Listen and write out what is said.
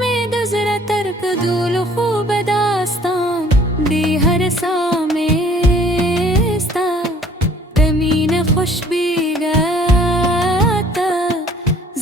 में दजरा तरक दूल खूब दास्तान दी हर सामे स्ता तमीन खुश बीगाता